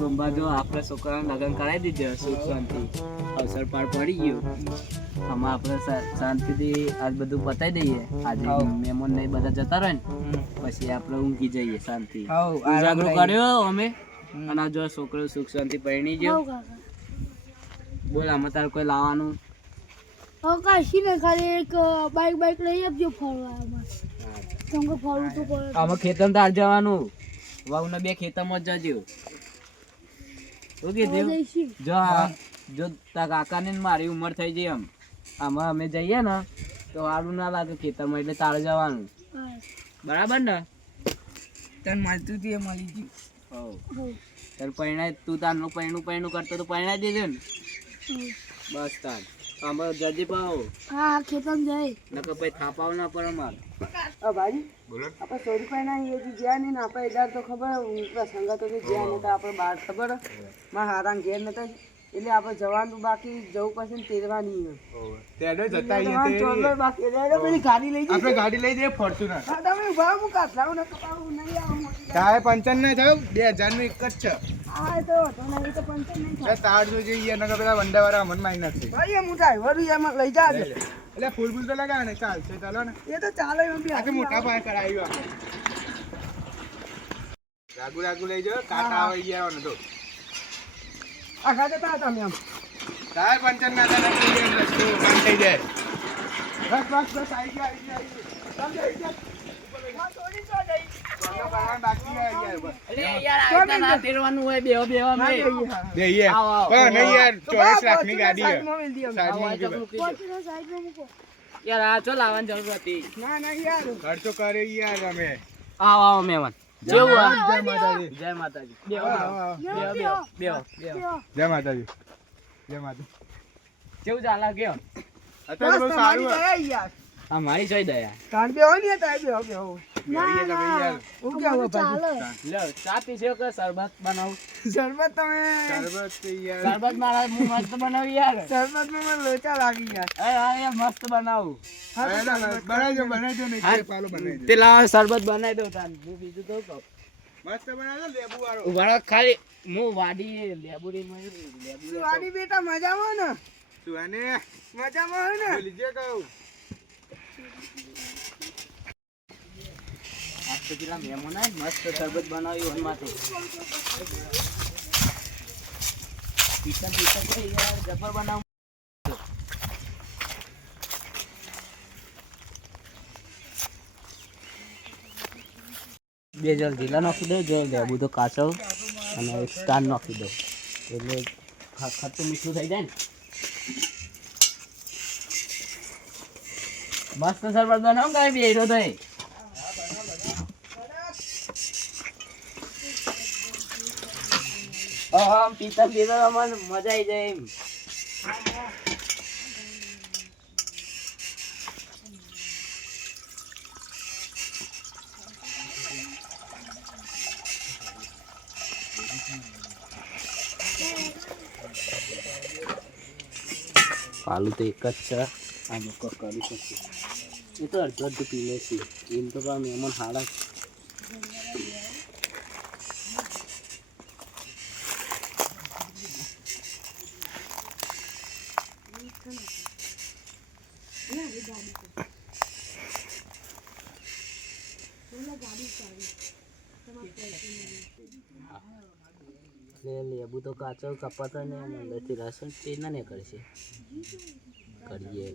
સોમવાર જો આપણે છોકરાને લગ્ન કરાવી દીધે સુખ શાંતિ અવસર પાર પડી ગયું આમાં આપણે શાંતિથી આજ બધું પતાવી દઈએ આજે મહેમાન ને બધા જતા રહે ને પછી આપણે ઊંઘી જઈએ શાંતિ જાગરો કર્યો અમે અને જો છોકરો સુખ શાંતિ પરણી ગયો બોલ આમાં તારે કોઈ લાવવાનું કાશી ને ખાલી એક બાઈક લઈ આપજો ફરવા તમને ફરવું તો પડે આમાં ખેતર તાર જવાનું વાવને બે ખેતરમાં જ જજો શું કીધું જો તાર કાકાને મારી ઉંમર થઈ ગઈ એમ આમાં અમે જઈએ ને તો સારું ના લાગે ખેતરમાં એટલે તારે જવાનું બરાબર ને તને મળતું હતું એ મળી ગયું તાર પરણાય તું તારનું પૈણું કરતો તો પરણાઈ દેજો ને બસ તાર આમાં જજી પાવો હા ખેતર જાય નકર પછી થાપાવ ના પડે મારે ભાઈ આપણે ચોરી પાઈ એ જ્યાં નહીં ને આપણે એદાર તો ખબર સંગતો જ્યાં નતા આપણે બહાર ખબર મારા હારા ઘેર નતા એટલે આપણે જવાનું બાકી જવું પડશે ને તેરવાની ગાડી લઈ આપણે ગાડી લઈ જઈએ ફોર્ચ્યુનર તમે ઉભા હું કાઢલાવ ને કપાવું નહીં આવું તારે 55 ના થયો 2000 નું એક જ છે હા તો નહીં તો 55 નહીં થાય તાર જો જઈએ નકર પેલા વંડાવાળા મન માં નથી ભાઈ હું ડ્રાઈવર એમાં લઈ જાજો એટલે ફૂલ તો લગાવે ને ચાલશે ચાલો ને એ તો ચાલે એમ બી આજે મોટા પાયે કરાવ્યું આપણે રાગુ લઈ જાઓ કાટા આવી ગયા ને તો આ ખાતે તા તમે આમ તાર 55 ના રસ્તો બંધ થઈ જાય બસ આવી ગયા સમજાઈ ગયા થોડી તો જઈ બાકી યાર ના તેરવાનું હોય બેવા મે દઈએ પણ નહીં યાર 24 લાખ ની ગાડી છે સાઈડમાં મૂકો યાર આ ચો લાવવાની જરૂર હતી ના યાર ખર્ચો કરે યાર અમે આવો મહેમાન જેવું જય માતાજી જય માતાજી જય માતાજી કેવું ચાલે કેમ અત્યારે બહુ સારું યાર આ મારી જોઈ દયા તાણ બે હોય ને તાર બે હો ના હું કેવો ચાલે લે ચા પીશે કે શરબત બનાવું શરબત તમે શરબત યાર શરબત મારા હું મસ્ત બનાવું યાર શરબત માં લોચા લાગી યાર હા યાર મસ્ત બનાવું બનાવજો નહીં પાલો બનાવજો તેલા શરબત બનાવી દઉં તાન હું બીજું તો કહું મસ્ત બનાવજો લેબુ વાળો ઉભારો ખાલી હું વાડી લેબુડી માં વાડી બેટા મજામાં ને સુહાને મજામાં હોય ને લીજે કહું આજ તો પેલા મહેમાન આવે મસ્ત શરબત બનાવ્યું હનમાંથી પીસન છે યાર જબર બનાવું બે જલ ઢીલા નાખી દો જો લેબુ તો કાચો અને એક સ્ટાર નાખી દો એટલે ખાટું મીઠું થઈ જાય ને મસ્ત શરબત બનાવું કઈ બેરો થઈ પીતા પીતા મને મજા આવી જાય એમ પાલું તો એક જ છે આ લોકો કરી શકીએ એ તો અડધો પી લે છે એમ તો મહેમાન હારા લેબુ તો કાચો કપાતા ને અંદરથી રાશન તે ના ને કરશે કરીએ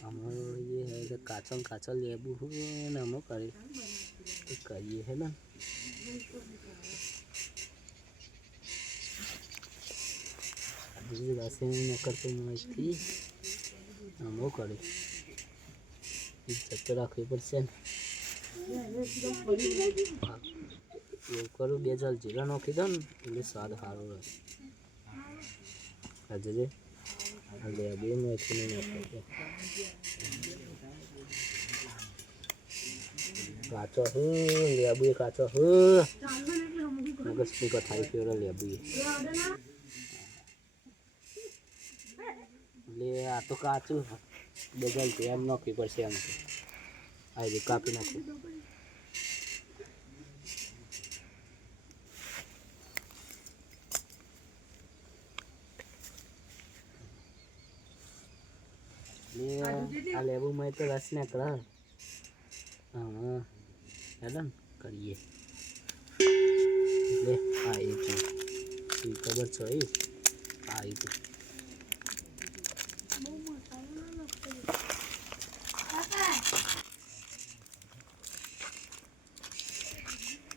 हमारो ये है कि काचल लेबू ने हम करिए है ना वैसे नकर तो थी हम करे इज्जत રાખવી પડશે ને એવું કરું બે જલ જીરા નાખી દો ને એટલે સ્વાદ સારો રહે આજે લેબુ મેથી નાખો કાચો લેબુ કાચો મગજ તું થાય ફેરો લેબુ એટલે આ તો કાચું બદલ એમ નાખવી પડશે એમ તો આ કાપી નાખું. આ લેબુમાં તો રસ ને કર. હા હેલો કરીએ એટલે આ એ ખબર છે આ એ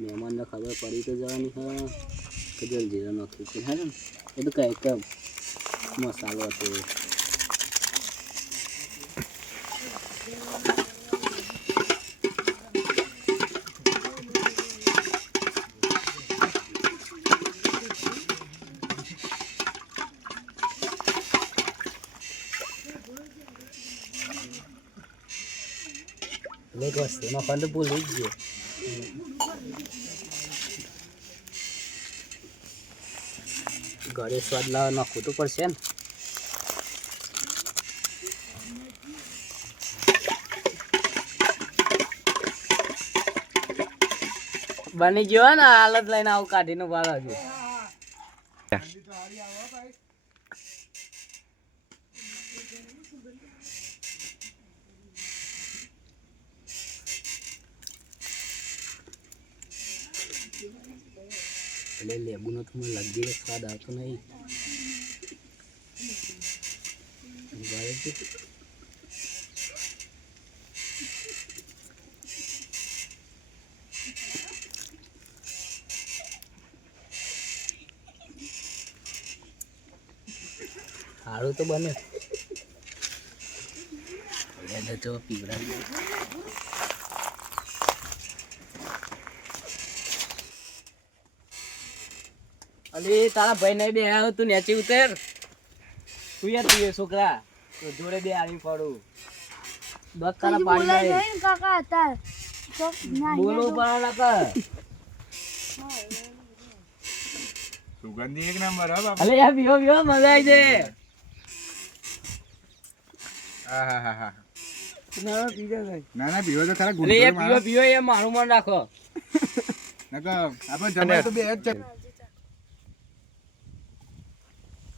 મહેમાનને ખબર પડી તો જવાની હા કે જલજીરા નાખ્યું છે હે ને એ તો કંઈક મસાલો હતો. એક વસ્તુ નાખવાનું તો ભૂલી જ ગયો. ઘરે સ્વાદ લાવવા નાખવું તો પડશે ને. બની ગયો ને હાલત લઈને આવું કાઢીને વાળો છે. એટલે લેબુનો તો મને લગી સ્વાદ આવતો નહીં. સારું તો બને એને તો પીવડાવી. અરે તારા ભાઈ ને બે આવ્યો તું નેચી ઉતર. તું યાર તું છોકરા તો જોડે બે આવી પડું. દસ તારા પાણી કાકા હતા બોલો પડો ના કર. સુગંધી એક નંબર હો બાપા. અલે યાર પીવો પીવો મજા આવી જાય. આહાહા ના ના પીવો તો ખરા અરે યાર પીવો પીવો એ મારું મન રાખો. નકો આપણે જમાય તો બે જ છે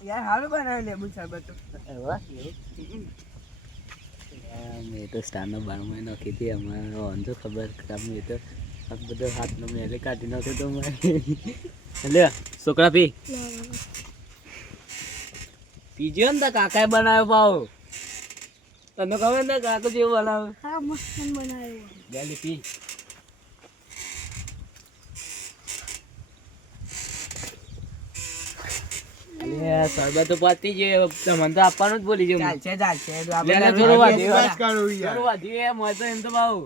યાર હારું બનાવે લેબુ શરબત તો. મેં તો સ્ટારનો બારમાં નાખી હતી અમારે વાંધો ખબર મેં તો આ બધો હાથનો મેલે કાઢી નાખ્યો તો મારે. લે છોકરા પીજો ને તો કાકાએ બનાવ્યો પાવ. તને ખબર ને કાકો જેવું બનાવે. હા મસ્ત બનાવ્યો. ગાલી પી. શરબત તો પતી ગયો તમને તો આપવાનું જ ભૂલી ગયો. ચાલશે થોડું વાધ્યું એમ હોય તો એમ તો ભાવ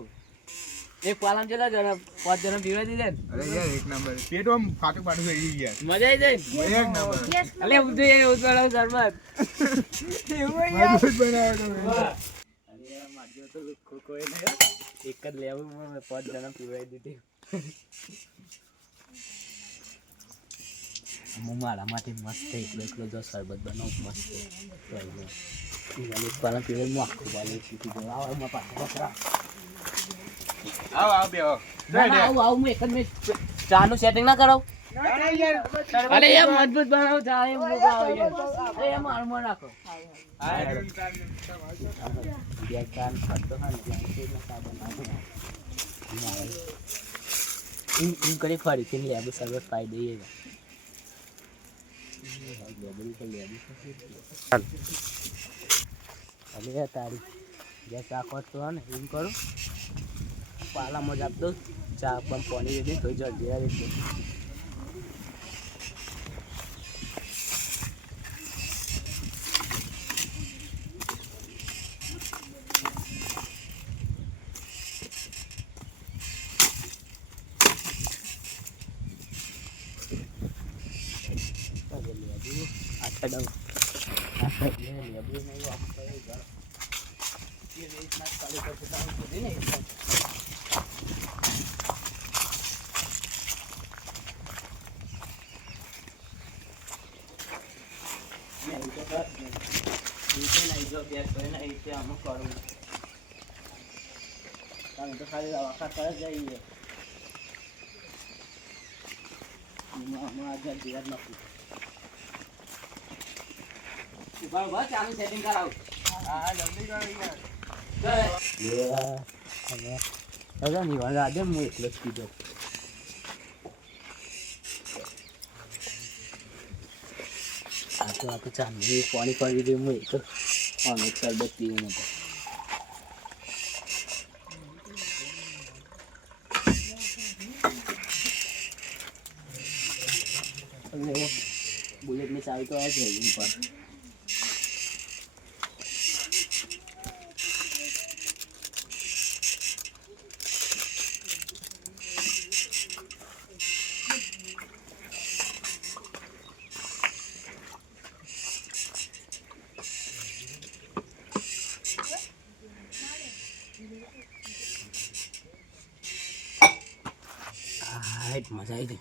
એક પાલન ચલા જણા 5 જણા પીવા દીધે. અરે યાર એક નંબર પેટ આમ ફાટું પાટું થઈ ગયું મજા આવી જાય. એક નંબર અલે ઉધે ઉતળો શરબત મજબૂત બનાવ્યો તમે. અરે મારજો તો કોઈ નહીં એક જ લેવું 5 જણા પીવાઈ દીધી. હું મારા માટે મસ્ત એકલો જો શરબત બનાવું મસ્ત પાલન પીવે હું આખું બાલી શીખી દઉં. આવો પાછા આવ બે આવ આવું હું એક જ મિનિટ ચાનું સેટિંગ ના કરાવ. અરે એ મજબૂત બનાવું ચા એ મારું મન રાખો. એમ કરી ફરીથી લેબુ શરબત પાઈ દઈએ. હવે તારી જે ચા કરતો હોય ને એમ કરું પાલામાં જ આપ દઉં ચા પણ પાણી દે તો જલ્દી આવી દે. અમે તો ખાલી વખત પર જ જઈએ. એમાં આજાદ જીવન નથી. ઉભા ચાલુ સેટિંગ કરાવ. હા જલ્દી કરો યાર. હવે નિવાળ આજે હું એકલો જ કીધો. આ તો ચાંદી પાણી પડી દઉં હું એક અમે શરબત પીવું નતો. બુલેટની ચાવી તો આ જ રહી પર. મજા આવી ગઈ.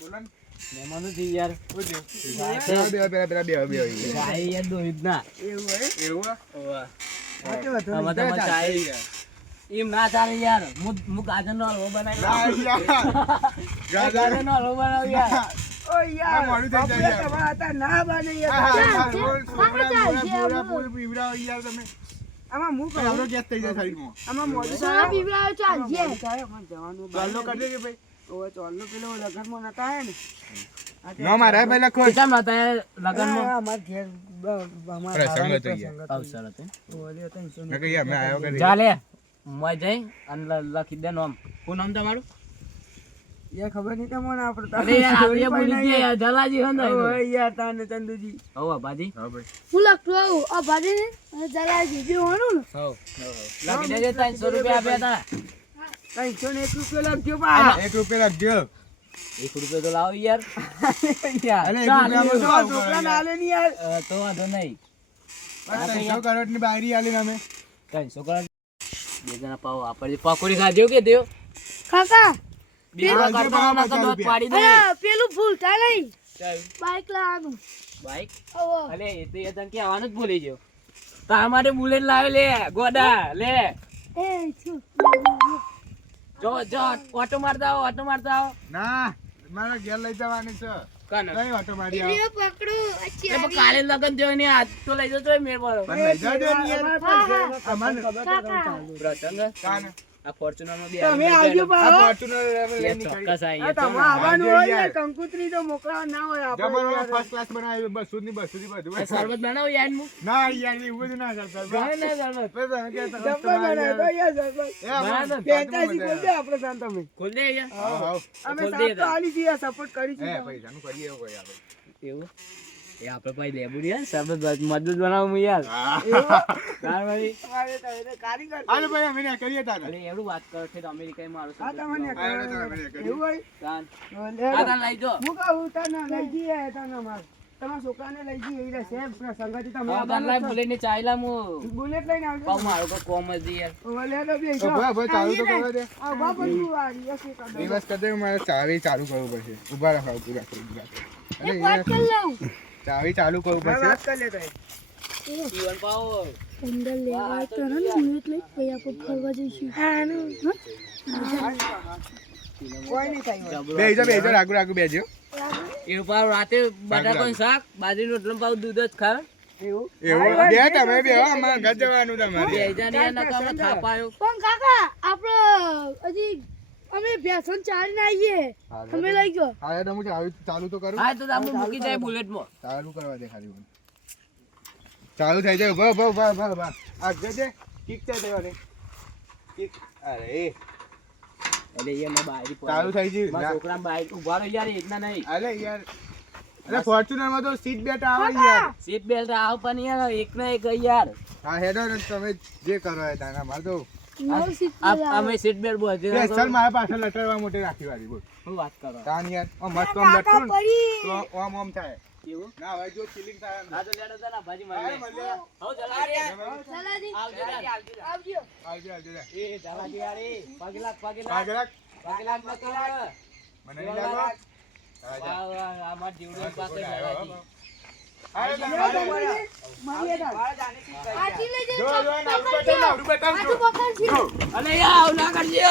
બોલો ને. મહેમાનો થી યાર શું થયું? ગાય છે. પેલા બે ગાય યાર દોઈ જ ના. એવું હોય એવું હે? ઓવા. સાચી વાત હોય. આમાં તો મજા આવી ગઈ. એમ ના ચાલે યાર. હું ગાજરનો હલવો બનાવી ના યાર. ગાજરનો હલવો બનાવી યાર. ઓ યાર મોડું થઈ જાય યાર. તમારા હતા ના બને હા, યાર. હા, હા, ચાલશે. બોલ, કાકા ચાલશે, પૂરા બોલો. પીવડાવો યાર તમે. આમાં હું આવડો કહું ગેસ થઈ જાય શરીરમાં. આમાં મોડું સોના થાય પીવડાવો ચાલશે. મોડું થાય અમારે જવાનું ગાલનો કરજે કે ભાઈ. ઓવે ચોલનો પેલો લગનમાં નતા આયા ને ન મારા પહેલા ખોલ. કેટલા હતા લગનમાં? હા, અમાર ઘેર અમાર પ્રસંગ ખાવાનો હતો યાર. પ્રસંગ હતો. અવસર હતો. ઓવે લે, 300 મેં કહ્યું અમે આવ્યો કરી. ચાલે મય જઈ અને લખી દે નામ. શું નામ તમારું? યાર ખબર નહીં તમને આપણે અરે યાર આપણે ભૂલી ગયા યાર જલાજી હે ને. ઓવે યાર તાને ચંદુજી હો બાજી. હા ભાઈ. હું લખતો આવું આ ભાજી ને જરા જીબી હોવાનું ને હો લખી દેજે 300 રૂપિયા આપ્યા હતા. 301 રૂપિયા લખજો પા 1 રૂપિયા રાખજો. 1 રૂપિયો તો લાવો યાર. યાર અરે 1 ચાલ, રૂપિયામાં તો શું છોકરા આવું ના આલે ની યાર તો વાંધો નહીં. 300 કરોડની બાયરી આલી અમે. 300 કરોડ બે જણા પાવ આપણે પકોડી ખાધ્યો કે દેવ કાકા બીજા હા, કરતા જે નતો દોત પાડી દે. અરે પેલું ભૂલતા નહીં બાઈક લાવવાનું બાઈક ઓવો અલે એ તો એ તને કહેવાનું જ ભૂલી ગયો. તારા માટે બુલેટ લાવે લે ગોડા લે. એ છું જો ઓટો મારતા આવો ઓટો મારતા આવો. ના મારા ઘેર લઈ જવાની છે. કાને કઈ ઓટો મારી આવો. વિડિયો પકડો અચ્છી એ પણ કાલે લગન થયો ને આજ તો લઈ જતો મેર પર પણ લઈ જાજો ને યાર. અમારે કાકા પ્રસંગ કાને. આ ફોર્ચ્યુનર માં બે તમે આવજો આ પા ફોર્ચ્યુનર લઈને નીકળી. ચોક્કસ આવી આ તમારે આવવાનું હોય યાર કંકુત્રી તો મોકલાવા ના હોય આપણે જમણમાં યાર. ફર્સ્ટ ક્લાસ બનાવ્યું બસુની બધું. શરબત બનાવો યાર હું ના યાર એવું બધું ના કરતા. ના શરબત બસ હવે કે તમે જબ્બર બનાવ્યો યાર જબ્બર. એ આપણે પેંતાસી બોલ દે આપણે સાન તમે ખોલ દે યાર. હાવ, હાવ. અમે ખોલ દે સાથ તો આલી છીએ સપોર્ટ કરી એ છીએ પૈસાનું કરીએ એવું કોઈ આપણે. એવું એ આપણે ભાઈ લેબુ યાર શરબત મજબૂત બનાવું હું યાર. તાર ભાઈ અમારે તો એને કારીગર છે. હાલો ભાઈ અમે ને કરીએ તાને. અરે એવડું વાત કરો છે તો અમેરિકાએ મારો આ તમને શરબત હાલો તો અમે કરીએ. એવું હોય કાન તો લે આ કાન લઈ જો. હું કહું તને લઈ જઈએ તને માર તમારા છોકરાને લઈ જઈએ એ રહેશે સંગતિ તમે આ કાન લઈ બુલેટ ની ચાઈલા હું બુલેટ લઈને આવજો પાઉ મારો તો કોમ જ છે યાર. ઓલે તો બે તો ભાઈ ભાઈ ચાલુ તો કરવા દે. આ બાપા તું આ યસ એ કાઢો. દિવસ કદે મારે ચાવી ચાલુ કરવું પડશે. ઊભા રાખો પૂરા કરી. એક વાત કરી લઉં ચાવી ચાલુ કરવું હવે પડશે. વાત કરી લેતો જીવન પાઓ અંદર લેવા હોય તો ને મિનિટ લઈ પછી આપણે ફરવા જઈશું કોઈ નહીં થાય બેજો આગુ બેજો. એ પાવ રાતે બટાકાનું શાક બાજરીનો રોટલો પાવ દૂધ જ ખાવ. એવું એવું બે તમે બે હો અમારે ઘર જવાનું તમારે. બે હજાર ના કામ થાપાયો. પણ કાકા આપણે હજી અમે ભેસન ચાલીને આવીએ તમે લઈ ગયો હા તો હું ચાલુ તો કરું. હા તો આપણે મૂકી જાય બુલેટ માં. ચાલુ કરવા દે ખાલી મને. ચાલુ થઈ જાય. ભ આગળ છે કિક છે દેવાને કિક. અરે અરે યાર મેં બાયરી ચાલુ થઈ ગયું. મારા છોકરા બાઈક ઉભા રહો યાર એટલા નહીં. અરે યાર અરે ફોર્ચ્યુનર માં તો સીટ બેલ્ટ આવે યાર. સીટ બેલ્ટ આવ પણ યાર એક ના એક યાર. હા હેડો ને તમે જે કરો એ તાના માર તો નવ સીટ અમે સીટ બેલ્ટ બોલ સ્પેશિયલ મારા પાસે લટરવા મોટે રાખી વાળી બોલ. શું વાત કરો તાન યાર ઓ મસ્ત આમ લટકું ને પડી તો ઓમ થાય. એવું ના હવે જો ફીલિંગ થાય એમ. આ તો લેડો તને ભાજી અરે મારી મળ્યા. હો જલાજી ચલાજી આવજો આવજો આવજે જા. એ જલાજી યાર એ પગલાક આગળ પગલાક ન કરો. મને નહીં લાગો. વાહ વાહ આ માર જીવડો પાસે જલાજી અરે જો તમારે તમે મારી હતા આજી લઈ જો જાય જો નાડું બતાવજો આટલું પકડજો. જો અલે યા આવું ના કરજે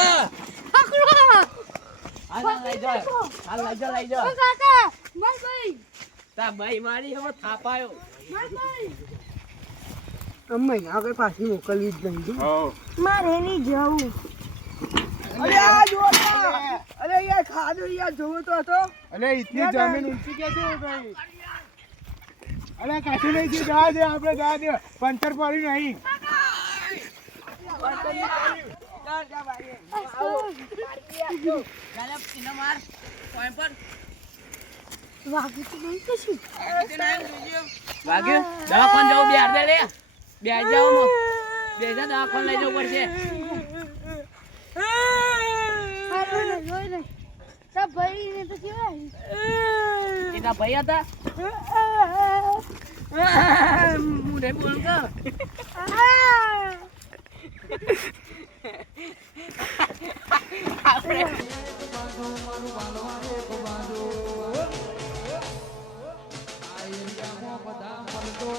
પકડો. હાલ લઈ જા હાલ લઈ જા ઓ કાકા માર ભાઈ તા ભાઈ મારી હવે થાપાયો માર ભાઈ અમ્મે આગળ પાછી મોકલવી જ નહીં હો મારે નહીં જવું. અરે આ જો અરે યાર ખાધું યાર જોવો તો હતો અલે ઇતની જમીન ઊંચી કેસે હો ગઈ અલે કાઠી લઈ જી જા દે આપણે જા દે પંચર પડી નહીં ગાલે સીના માર કોઈ પર વાગી તો નહીં કશું. વાગ્યું દવાખાન જાવ બે હાર દે લે બે આઈ જાવ મો બે જા દવાખાન લઈ જવું પડશે હારું ને જોઈ ને તા ભાઈ ને તો કેવાય એના ભાઈ હતા મુરે બોલ કે આપણે બધા મળતો